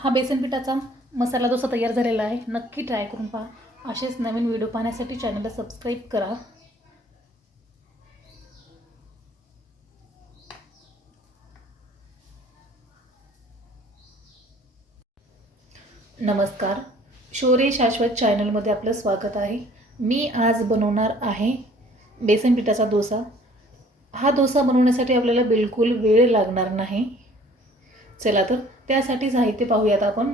हा बेसन पिठाचा मसाला डोसा तयार झालेला आहे नक्की ट्राय करून पहा. असेच नवीन व्हिडिओ पाहण्यासाठी चॅनलला सबस्क्राईब करा. नमस्कार. शौर्य शाश्वत चॅनलमध्ये आपलं स्वागत आहे. मी आज बनवणार आहे बेसन पिठाचा डोसा. हा डोसा बनवण्यासाठी आपल्याला बिलकुल वेळ लागणार नाही. चला तर. त्यासाठी साहित्य पाहूयात आपण.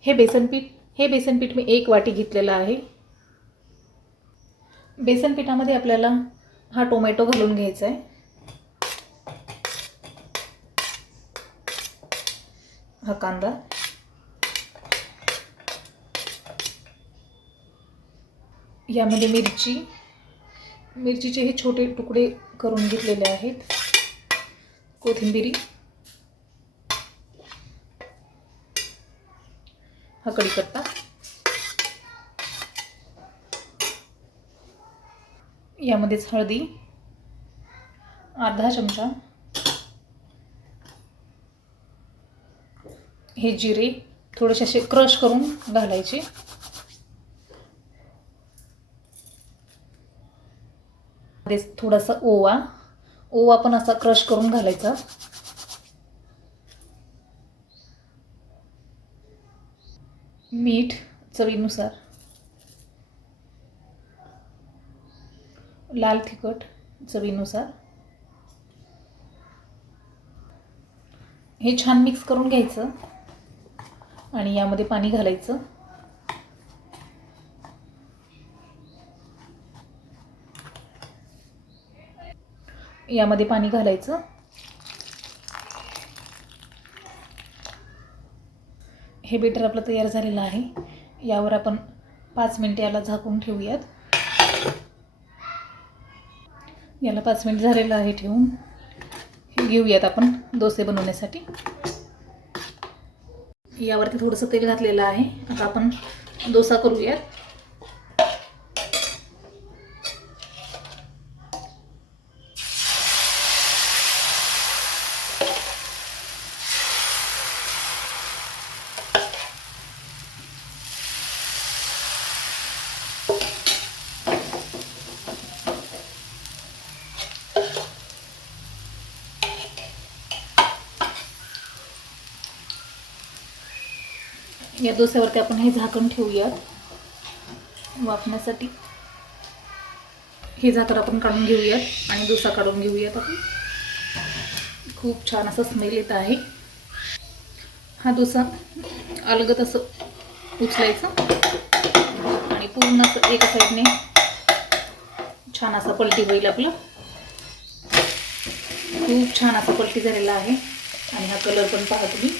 हे बेसनपीठ हे बेसनपीठ मी एक वाटी घेतलेलं आहे. बेसनपीठामध्ये आपल्याला हा टोमॅटो घालून घ्यायचा आहे. हा कांदा. यामध्ये मिरची. मिरचीचे हे छोटे तुकडे करून घेतलेले आहेत. कोथिंबिरी. हा कढीपत्ता यामध्येच हळदी. अर्धा चमचा. हे जिरे थोडेसे असे क्रश करून घालायचे. थोडासा ओवा. ओवा पण असा क्रश करून घालायचा. मीठ चवीनुसार. लाल तिखट चवीनुसार. हे छान मिक्स करून घ्यायचं. आणि यामध्ये पाणी घालायचं. यामध्ये पाणी घालायचं. हे बेटर आपलं तयार झालेलं आहे. यावर आपण पाच मिनटं याला झाकून ठेवूयात. याला पाच मिनिट झालेलं आहे ठेवून. हे घेऊयात आपण डोसे बनवण्यासाठी. यावरती थोडंसं तेल घातलेलं आहे. आता आपण डोसा करूयात. या डोस्यावरती आपण हे झाकण ठेवूयात. वाफण्यासाठी. हे झाकण आपण काढून घेऊयात आणि डोसा काढून घेऊयात आपण. खूप छान असा स्मेल येत आहे. हा डोसा अलगत असं उचलायचं. आणि पूर्ण असं एका साईडने छान असा पलटी होईल आपलं. खूप छान असा पलटी झालेला आहे. आणि हा कलर पण पाहा तुम्ही.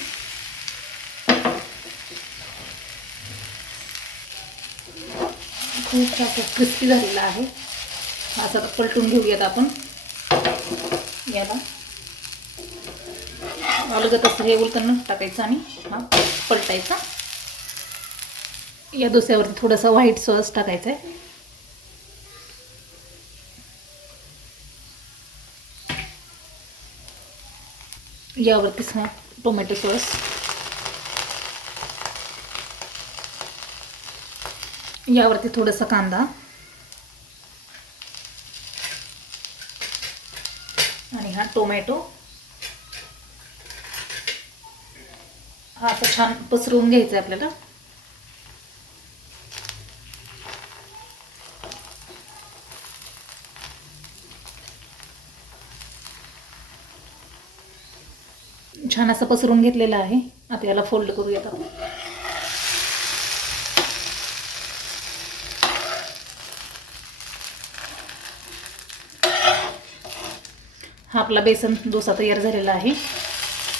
खूप असा क्रिस्पी झालेला आहे. असा पलटून घेऊयात आपण. याला. अलगत असं हे उलटणं टाकायचं आणि हा पलटायचा. या डोस्यावरती थोडासा व्हाईट सॉस टाकायचा आहे. यावरतीच हा टोमॅटो सॉस यावरती थोडासा कांदा. आणि हा टोमॅटो. हा असं छान पसरवून घ्यायचा आहे आपल्याला. छान असं पसरून घेतलेलं आहे. आता याला फोल्ड करूयात आपण. हा आपला बेसन डोसा तयार झालेला आहे.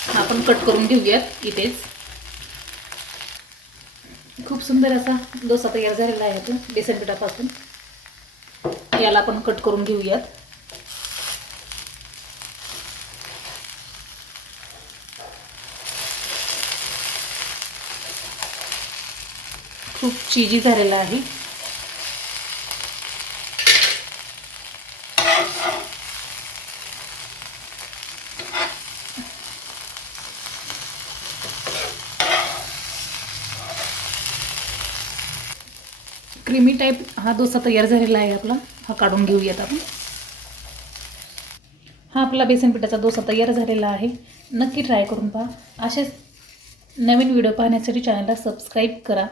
हा आपण कट करून घेऊयात इथेच. खूप सुंदर असा डोसा तयार झालेला आहे तो बेसन पिठापासून. याला आपण कट करून घेऊयात. खूप चिजी झालेला आहे. क्रीमी टाईप हा डोसा तयार झालेला आहे आपला. हा काढून घेऊयात आपण. हा आपला बेसन पिठाचा डोसा तयार झालेला आहे. नक्की ट्राय करून पहा. असेच नवीन व्हिडिओ पाहण्यासाठी चॅनलला सबस्क्राईब करा.